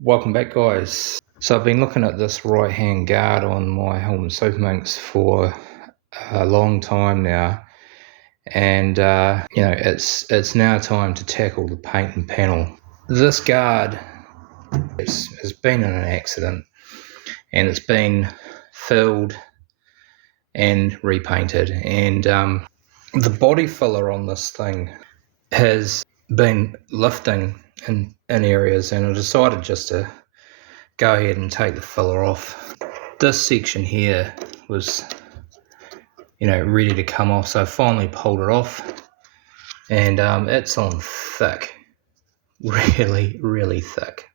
Welcome back, guys. So I've been looking at this right hand guard on my Hillman Superminx for a long time now, and it's now time to tackle the paint and panel. This guard has been in an accident, and it's been filled and repainted, and the body filler on this thing has been lifting in areas, and I decided just to go ahead and take the filler off. This section here was ready to come off, so I finally pulled it off, and it's on thick, really thick.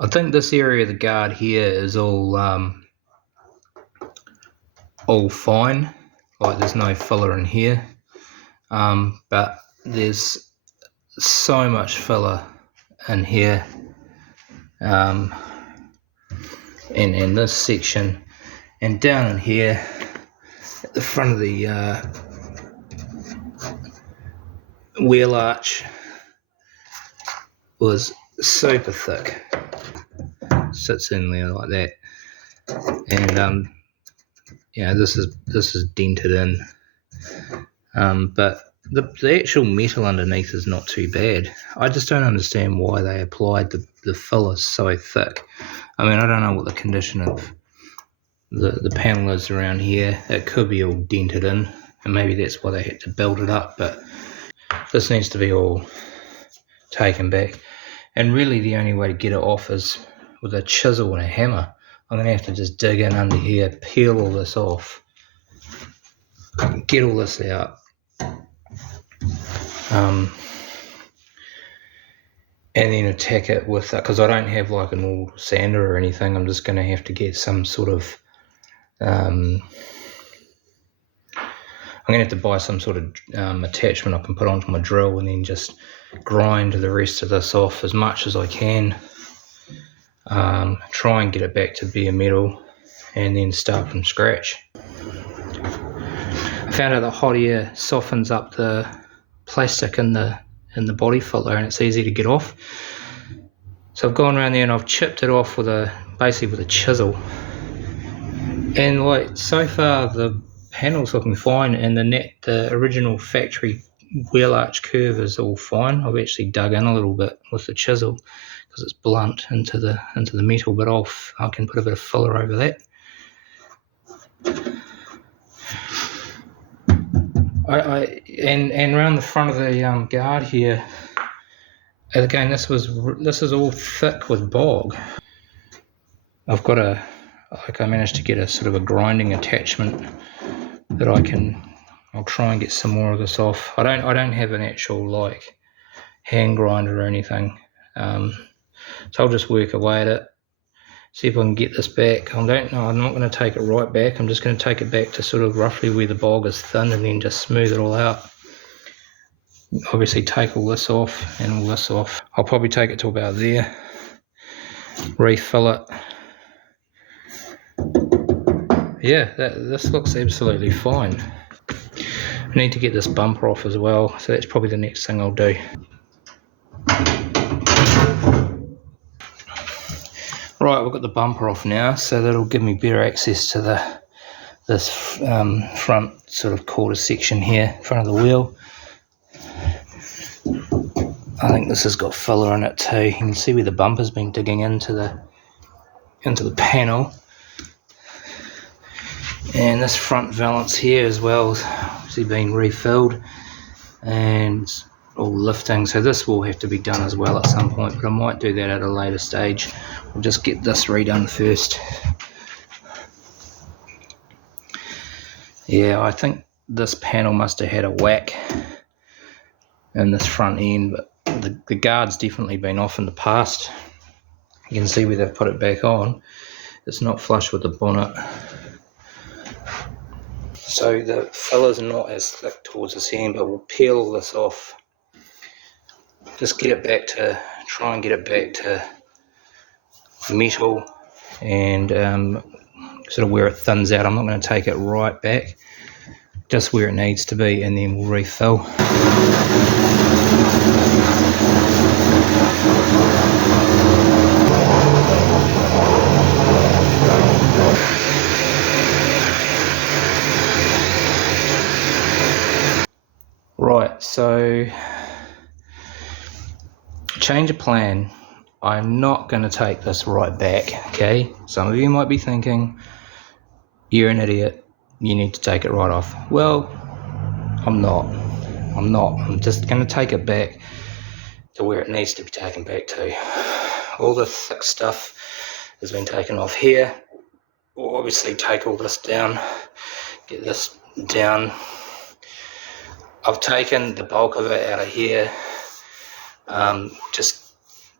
I think this area of the guard here is all fine, like there's no filler in here, but there's so much filler in here, and in this section, and down in here at the front of the wheel arch was super thick. Sits in there like that, and this is dented in, but the actual metal underneath is not too bad. I just don't understand why they applied the filler so thick. I mean, I don't know what the condition of the panel is around here. It could be all dented in, and maybe that's why they had to build it up, but this needs to be all taken back. And really the only way to get it off is with a chisel and a hammer. I'm going to have to just dig in under here, peel all this off, get all this out, and then attack it with that, because I don't have like a normal sander or anything. I'm just going to have to get some sort of I'm going to have to buy some sort of attachment I can put onto my drill, and then just grind the rest of this off as much as I can, try and get it back to bare metal, and then start from scratch. I found out that hot air softens up the plastic in the body filler, and it's easy to get off. So I've gone around there and I've chipped it off basically with a chisel, and like so far the panel's looking fine, and the original factory wheel arch curve is all fine. I've actually dug in a little bit with the chisel because it's blunt into the metal, but I can put a bit of filler over that. And around the front of the guard here, again, this is all thick with bog. I managed to get a sort of a grinding attachment that I'll try and get some more of this off. I don't have an actual like hand grinder or anything, so I'll just work away at it, see if I can get this back. I'm not going to take it right back. I'm just going to take it back to sort of roughly where the bog is thin, and then just smooth it all out. Obviously take all this off and all this off. I'll probably take it to about there, refill it. Yeah, this looks absolutely fine. I need to get this bumper off as well, so that's probably the next thing I'll do. Right, we've got the bumper off now, so that'll give me better access to this front sort of quarter section here, front of the wheel. I think this has got filler in it too. You can see where the bumper's been digging into the panel. And this front valance here as well has obviously been refilled and all lifting, so this will have to be done as well at some point, but I might do that at a later stage. We'll just get this redone first. Yeah, I think this panel must have had a whack in this front end, but the guard's definitely been off in the past. You can see where they've put it back on. It's not flush with the bonnet, so the filler's not as thick towards this end, but we'll peel all this off. Just try and get it back to metal, and sort of where it thins out. I'm not going to take it right back, just where it needs to be, and then we'll refill. so change of plan. I'm not going to take this right back, okay? Some of you might be thinking, you're an idiot, you need to take it right off. Well, I'm not. I'm just going to take it back to where it needs to be taken back to. All the thick stuff has been taken off here. We'll obviously take all this down, get this down. I've taken the bulk of it out of here. Just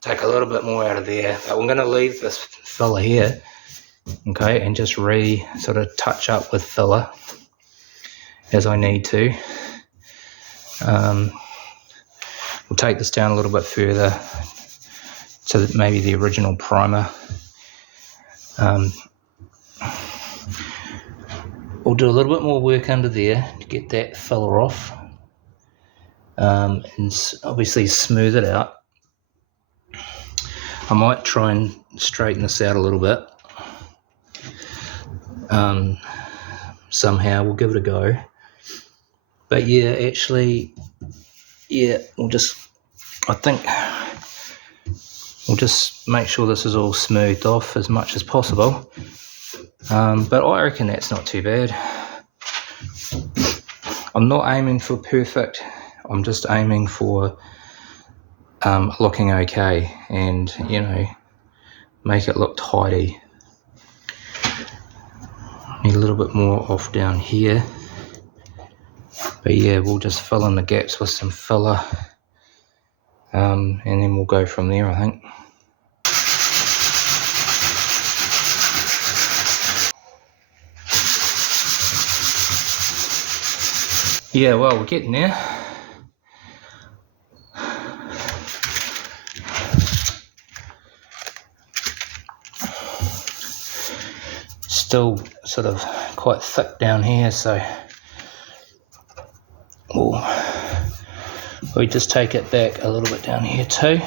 take a little bit more out of there, but we're going to leave this filler here, okay, and just sort of touch up with filler as I need to. We'll take this down a little bit further to maybe the original primer. We'll do a little bit more work under there to get that filler off, and obviously smooth it out. I might try and straighten this out a little bit. Somehow we'll give it a go. But yeah, actually, yeah, I think we'll just make sure this is all smoothed off as much as possible. But I reckon that's not too bad. I'm not aiming for perfect. I'm just aiming for looking okay, and make it look tidy. Need a little bit more off down here, but yeah, we'll just fill in the gaps with some filler, and then we'll go from there, I think. Yeah, well, we're getting there. Still sort of quite thick down here, so we just take it back a little bit down here too,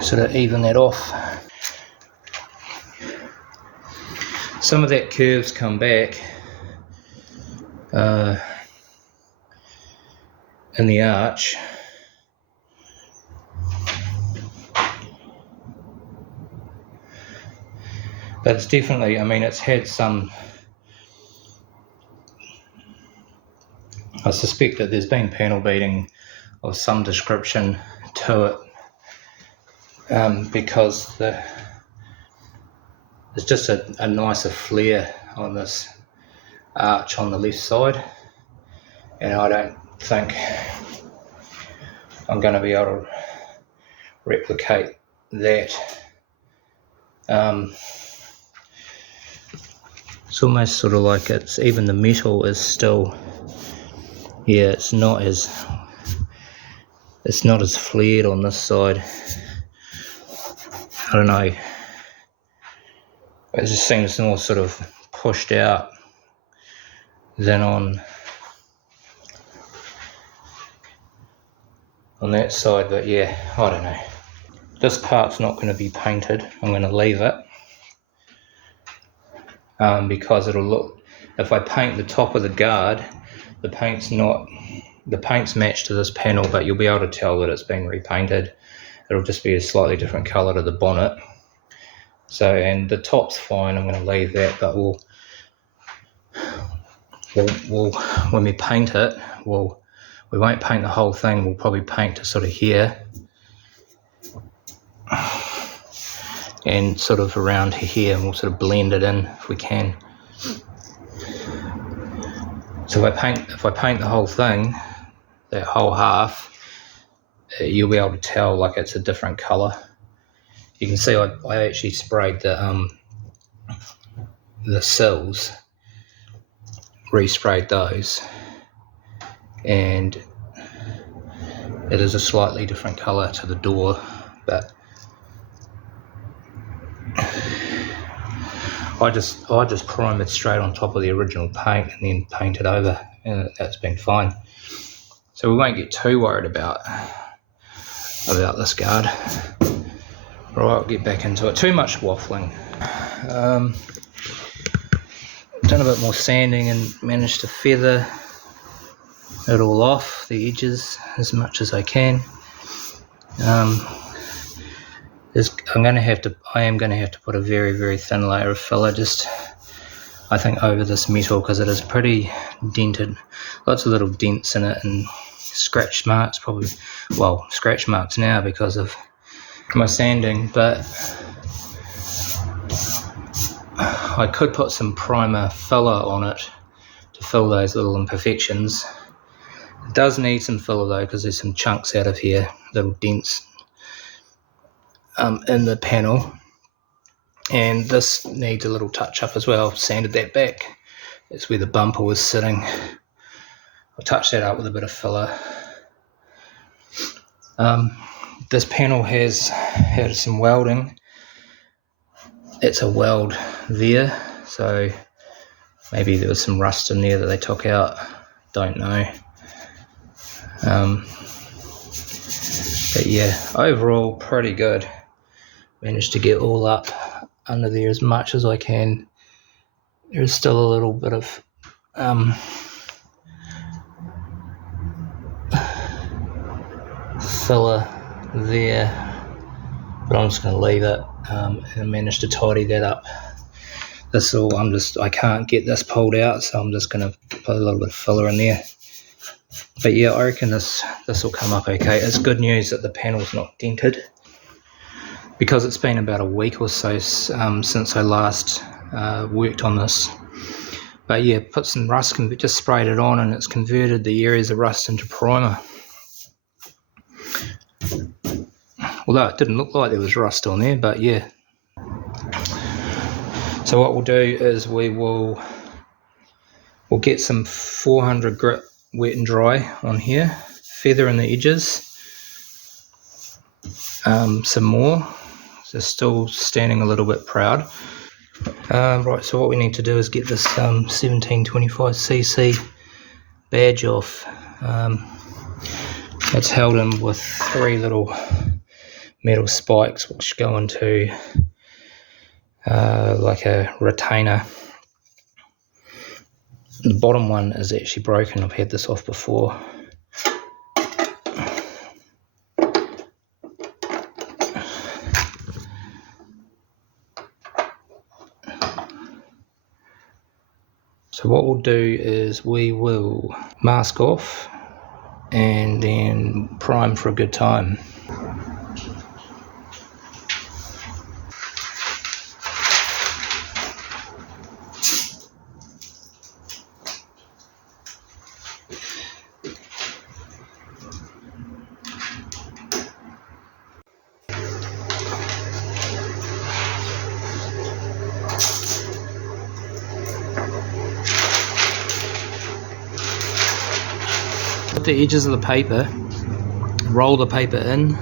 sort of even that off. Some of that curves come back in the arch. But it's definitely, it's had some, I suspect that there's been panel beating of some description to it, because there's just a nicer flare on this arch on the left side, and I don't think I'm going to be able to replicate that. It's almost sort of like even the metal is still, yeah, it's not as flared on this side. I don't know, it just seems more sort of pushed out than on that side, but yeah, I don't know. This part's not going to be painted. I'm going to leave it. Because it'll look, if I paint the top of the guard, the paint's matched to this panel, but you'll be able to tell that it's been repainted. It'll just be a slightly different colour to the bonnet. So, and the top's fine, I'm going to leave that, but we'll when we paint it, we won't paint the whole thing, we'll probably paint to sort of here, and sort of around here, and we'll sort of blend it in if we can. So if I paint the whole thing, that whole half, you'll be able to tell like it's a different colour. You can see I actually sprayed the sills, resprayed those, and it is a slightly different colour to the door, but I just primed it straight on top of the original paint and then painted over, and that's been fine. So we won't get too worried about this guard. Right, we'll get back into it. Too much waffling. Done a bit more sanding and managed to feather it all off, the edges, as much as I can. I am going to have to put a very, very thin layer of filler, just I think over this metal, because it is pretty dented, lots of little dents in it and scratch marks, probably, well, scratch marks now because of my sanding, but I could put some primer filler on it to fill those little imperfections. It does need some filler though, because there's some chunks out of here, little dents in the panel, and this needs a little touch up as well. I've sanded that back. That's where the bumper was sitting. I'll touch that up with a bit of filler. This panel has had some welding. It's a weld there, so maybe there was some rust in there that they took out, don't know. But yeah, overall pretty good. Managed to get all up under there as much as I can. There's still a little bit of filler there, but I'm just going to leave it, and I managed to tidy that up. I can't get this pulled out, so I'm just going to put a little bit of filler in there. But yeah, I reckon this will come up okay. It's good news that the panel's not dented, because it's been about a week or so since I last worked on this. But yeah, put some rust, just sprayed it on, and it's converted the areas of rust into primer. Although it didn't look like there was rust on there, but yeah. So what we'll do is we'll get some 400 grit wet and dry on here, feather in the edges, some more. So still standing a little bit proud. Right, so what we need to do is get this 1725cc badge off. It's held in with 3 little metal spikes which go into like a retainer. The bottom one is actually broken. I've had this off before. So what we'll do is we will mask off and then prime for a good time. With the edges of the paper, roll the paper in.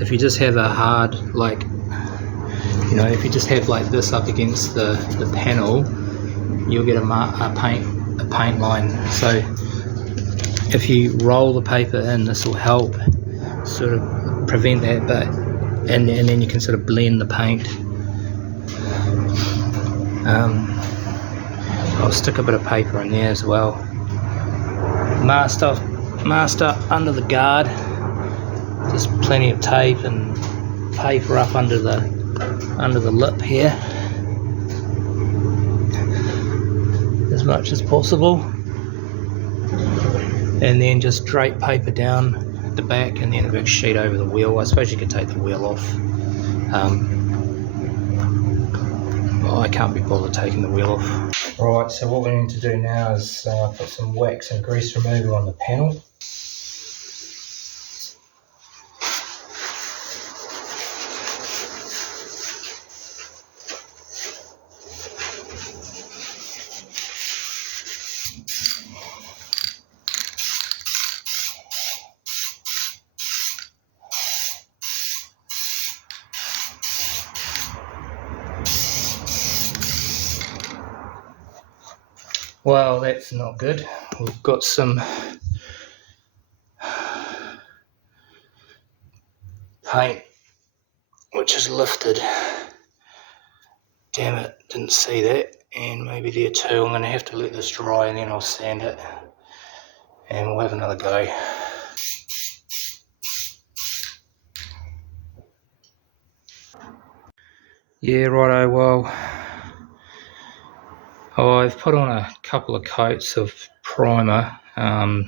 If you just have a hard, if you just have like this up against the panel, you'll get a paint line. So if you roll the paper in, this will help sort of prevent that, and then you can sort of blend the paint. I'll stick a bit of paper in there as well. Masked up under the guard, just plenty of tape and paper up under the lip here, as much as possible, and then just drape paper down at the back and then a big sheet over the wheel. I suppose you could take the wheel off. I can't be bothered taking the wheel off. Right, so what we need to do now is put some wax and grease remover on the panel. Well, that's not good. We've got some paint which is lifted. Damn it, didn't see that. And maybe there too. I'm going to have to let this dry and then I'll sand it and we'll have another go. Yeah, righto, well, I've put on a couple of coats of primer. Had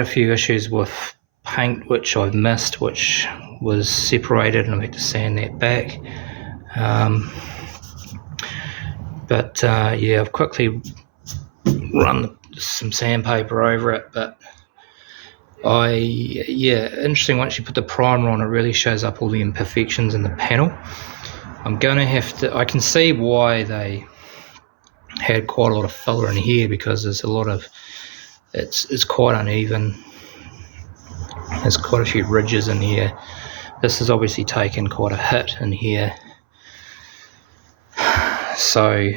a few issues with paint which I've missed, which was separated, and I've had to sand that back. Yeah, I've quickly run some sandpaper over it, but interesting, once you put the primer on, it really shows up all the imperfections in the panel. I'm going to have to, I can see why they had quite a lot of filler in here, because there's a lot of, it's quite uneven. There's quite a few ridges in here. This has obviously taken quite a hit in here. So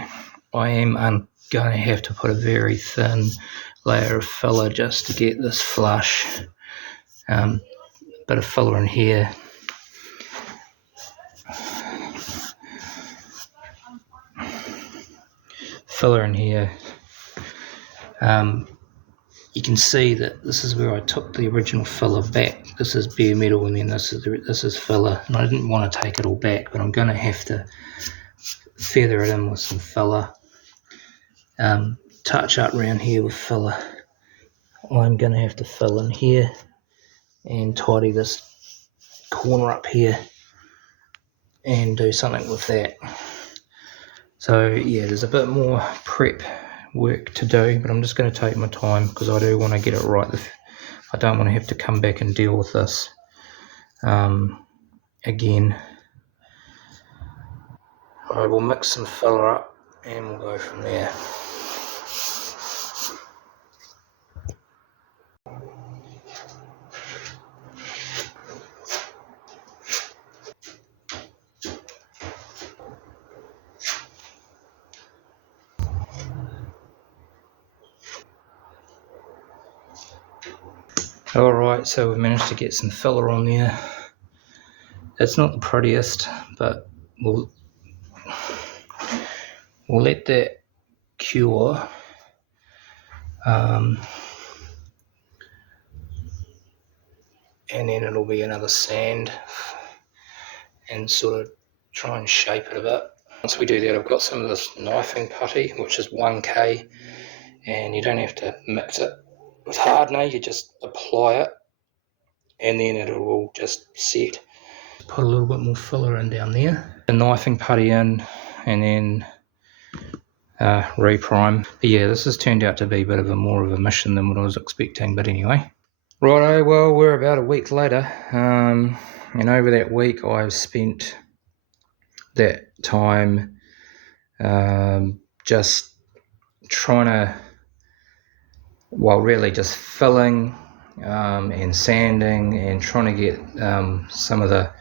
I am going to have to put a very thin layer of filler just to get this flush. Bit of filler in here. Filler in here. You can see that this is where I took the original filler back. This is bare metal, and then this is filler. And I didn't want to take it all back, but I'm going to have to feather it in with some filler. Touch up around here with filler. I'm going to have to fill in here and tidy this corner up here and do something with that. So yeah, there's a bit more prep work to do, but I'm just going to take my time because I do want to get it right. I don't want to have to come back and deal with this again. I will mix some filler up and we'll go from there. Alright, so we've managed to get some filler on there. It's not the prettiest, but we'll let that cure. And then it'll be another sand and sort of try and shape it a bit. Once we do that, I've got some of this knifing putty, which is 1K, and you don't have to mix it with hardener, you just apply it and then it will just set. Put a little bit more filler in down there, the knifing putty in, and then reprime. But yeah, this has turned out to be a bit of more of a mission than what I was expecting, but anyway. Righto, well, we're about a week later, and over that week I've spent that time just trying to, well, really just filling and sanding and trying to get some of the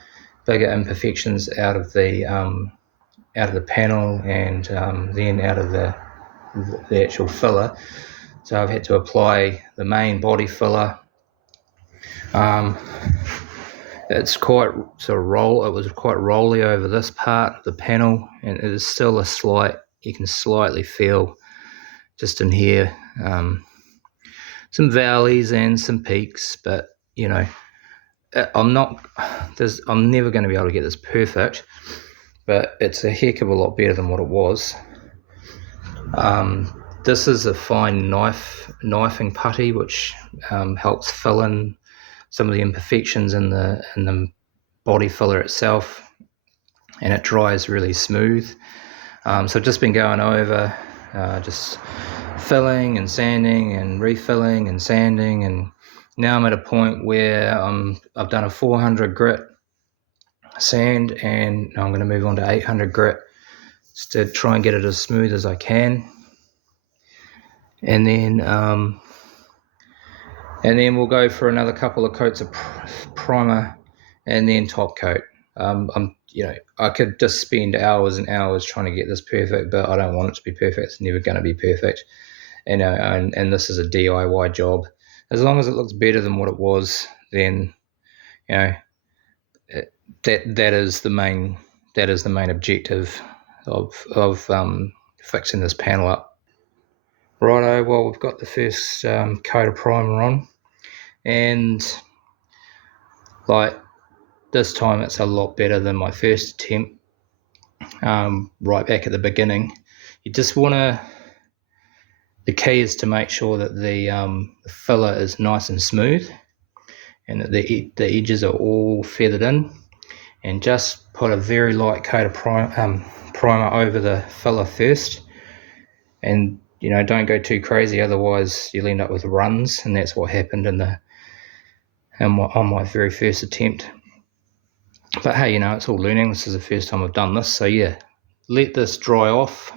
bigger imperfections out of the panel, and then out of the actual filler. So I've had to apply the main body filler. It's quite sort of it was quite rolly over this part of the panel, and it is still a slight, you can slightly feel just in here some valleys and some peaks, but you know, I'm never going to be able to get this perfect, but it's a heck of a lot better than what it was. This is a fine knifing putty, which helps fill in some of the imperfections in the body filler itself, and it dries really smooth. So I've just been going over, just filling and sanding and refilling and sanding, and now I'm at a point where I've done a 400 grit sand, and I'm going to move on to 800 grit just to try and get it as smooth as I can. And then we'll go for another couple of coats of primer and then top coat. I could just spend hours and hours trying to get this perfect, but I don't want it to be perfect. It's never going to be perfect. And this is a DIY job. As long as it looks better than what it was, then that is the main objective of fixing this panel up. Righto, well, we've got the first coat of primer on, and like this time it's a lot better than my first attempt right back at the beginning. You just want to, the key is to make sure that the filler is nice and smooth and that the edges are all feathered in, and just put a very light coat of primer over the filler first, and don't go too crazy, otherwise you'll end up with runs, and that's what happened on my very first attempt. But hey, it's all learning. This is the first time I've done this, so yeah, let this dry off,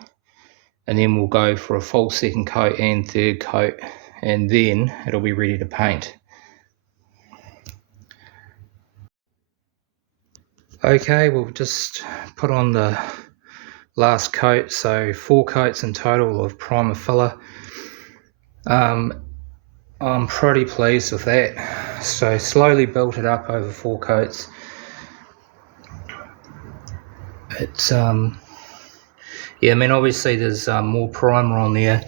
and then we'll go for a full second coat and third coat, and then it'll be ready to paint. Okay, we'll just put on the last coat, so 4 coats in total of primer filler. I'm pretty pleased with that. So slowly built it up over 4 coats. It's yeah, I mean, obviously there's more primer on there,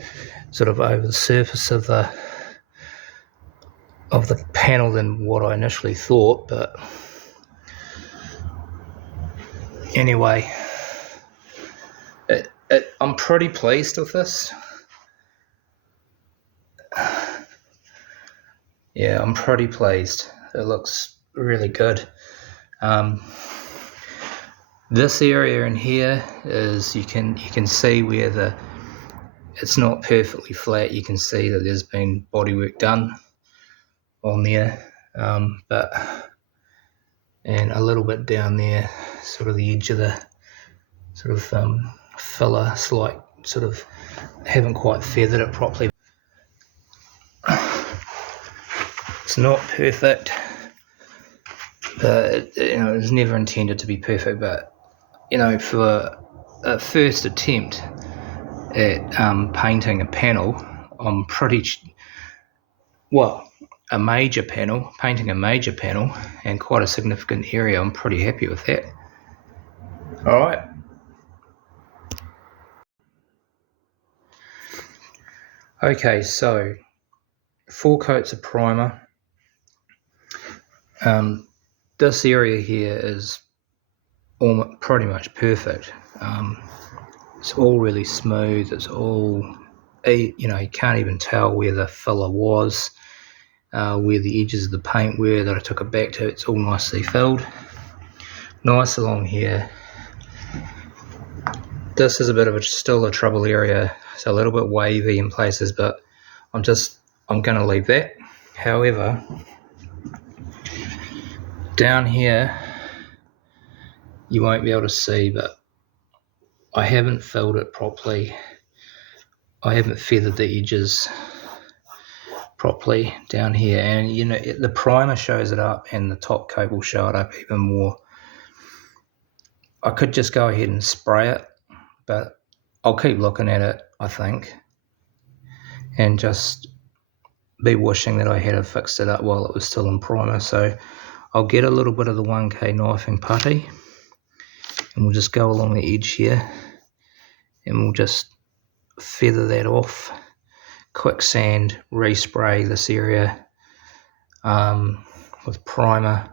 sort of over the surface of the panel than what I initially thought, but anyway, I'm pretty pleased with this. Yeah, I'm pretty pleased. It looks really good. This area in here is, you can see where it's not perfectly flat. You can see that there's been bodywork done on there, and a little bit down there, sort of the edge of the sort of filler, sort of haven't quite feathered it properly. It's not perfect, but it was never intended to be perfect. But for a first attempt at painting a panel, I'm pretty a major panel, painting a major panel and quite a significant area. I'm pretty happy with that. All right. Okay, so 4 coats of primer. This area here is pretty much perfect. It's all really smooth. It's all, you can't even tell where the filler was, where the edges of the paint were that I took it back to. It's all nicely filled. Nice along here. This is a bit of still a trouble area. It's a little bit wavy in places, but I'm going to leave that. However, down here you won't be able to see, but I haven't filled it properly. I haven't feathered the edges properly down here, and the primer shows it up, and the top coat will show it up even more. I could just go ahead and spray it, but I'll keep looking at it, I think, and just be wishing that I had fixed it up while it was still in primer. So I'll get a little bit of the 1K knifing putty, and we'll just go along the edge here, and we'll just feather that off. Quick sand, respray this area with primer,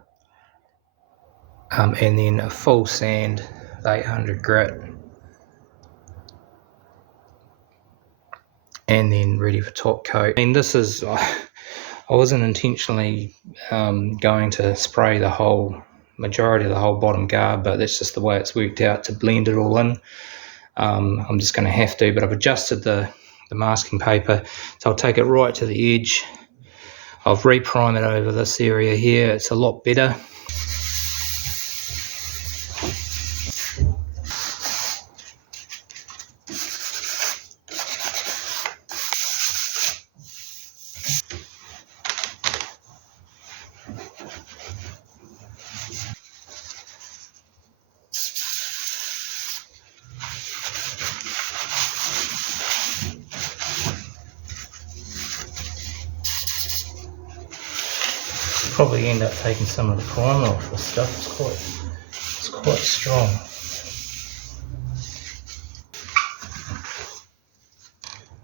and then a full sand, 800 grit, and then ready for top coat. I mean, this is, I wasn't intentionally going to spray the whole majority of the whole bottom guard, but that's just the way it's worked out to blend it all in. I'm just going to have to, but I've adjusted the masking paper, so I'll take it right to the edge. I've re-primed it over this area here. It's a lot better. Probably end up taking some of the primer off this stuff. It's quite strong.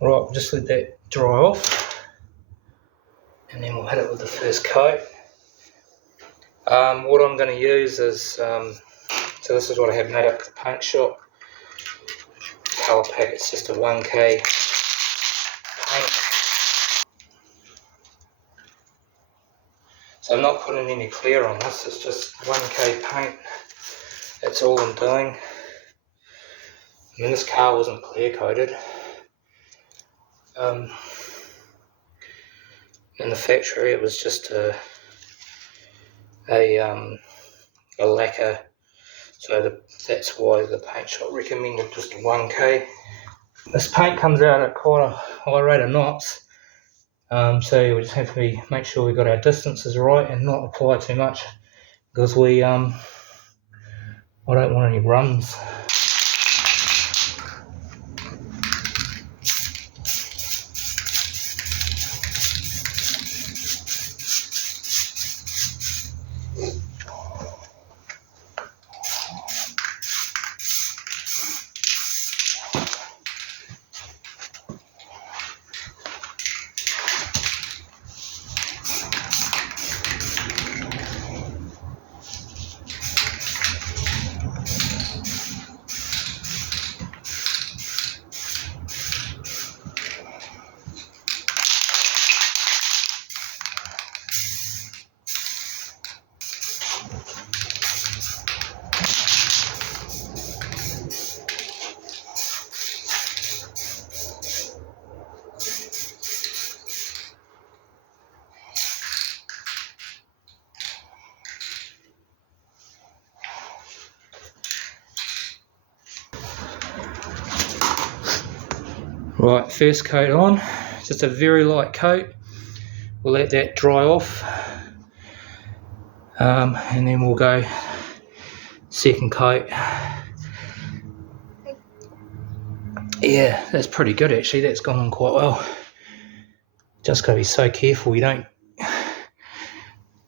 Right, we'll just let that dry off, and then we'll hit it with the first coat. What I'm going to use is, so this is what I have made up at the paint shop. Colour pack, it's just a 1k paint. So I'm not putting any clear on this, it's just 1k paint. That's all I'm doing. I mean, this car wasn't clear coated. In the factory it was just a lacquer, so that's why the paint shop recommended just a 1k. This paint comes out at quite a high rate of knots, so we just have to make sure we got our distances right and not apply too much, because I don't want any runs. Right, first coat on, just a very light coat. We'll let that dry off, and then we'll go second coat. Yeah, that's pretty good actually, that's gone on quite well. Just got to be so careful you don't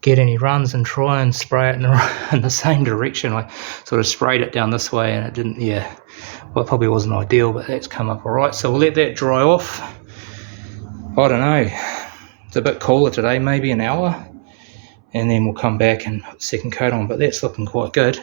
get any runs and try and spray it in the same direction. I sort of sprayed it down this way and it didn't, well, it probably wasn't ideal, but that's come up alright. So we'll let that dry off. I don't know, it's a bit cooler today, maybe an hour, and then we'll come back and put the second coat on, but that's looking quite good.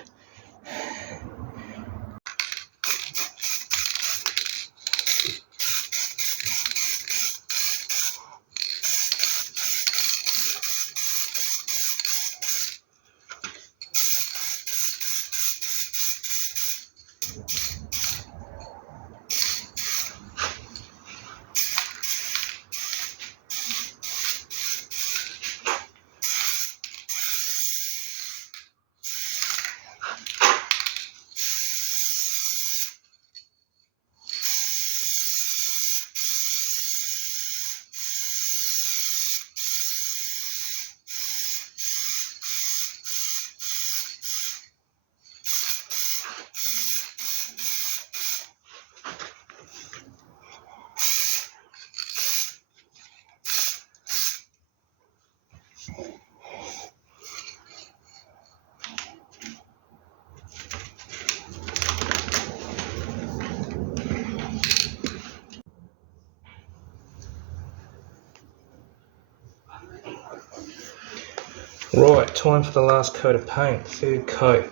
Right, time for the last coat of paint, third coat.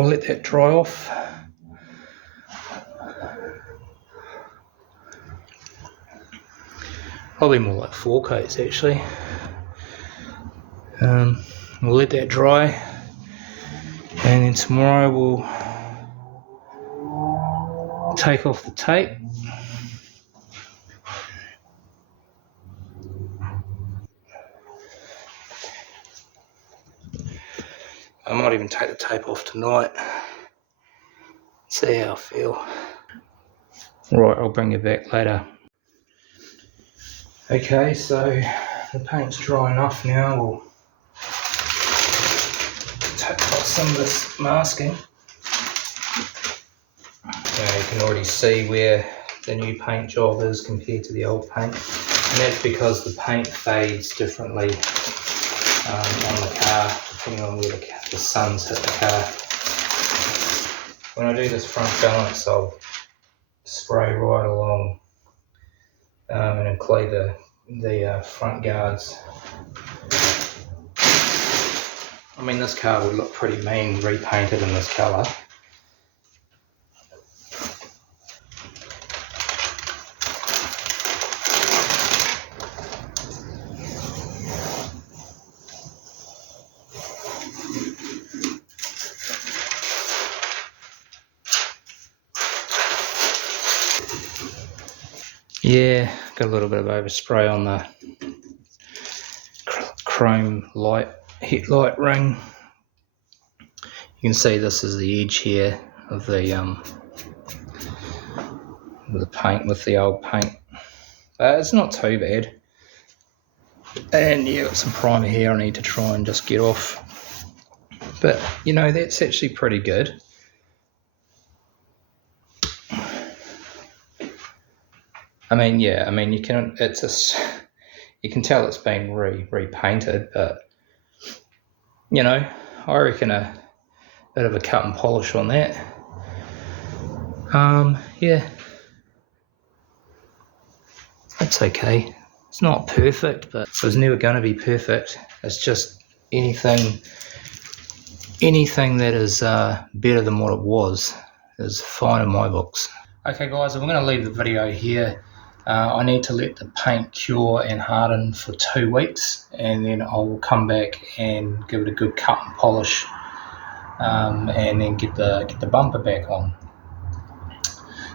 I'll let that dry off. Probably more like 4 coats actually. We'll let that dry, and then tomorrow we'll take off the tape. I might even take the tape off tonight. See how I feel. Right, I'll bring you back later. Okay, so the paint's dry enough now. We'll take off some of this masking. Now you can already see where the new paint job is compared to the old paint, and that's because the paint fades differently on the car depending on where the sun's hit the car. When I do this front balance, I'll spray right along and include the front guards. I mean, this car would look pretty mean repainted in this colour. Yeah, got a little bit of overspray on the chrome headlight ring. You can see this is the edge here of the paint with the old paint. It's not too bad. And yeah, got some primer here I need to try and just get off. But you know, that's actually pretty good. I mean, yeah, I mean you can tell it's been repainted, but you know, I reckon a bit of a cut and polish on that. Yeah, it's okay. It's not perfect, but it was never going to be perfect. It's just anything that is better than what it was is fine in my books. Okay guys, I'm going to leave the video here. I need to let the paint cure and harden for 2 weeks, and then I will come back and give it a good cut and polish, and then get the bumper back on.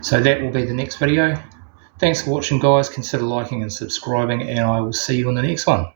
So that will be the next video. Thanks for watching guys, consider liking and subscribing, and I will see you on the next one.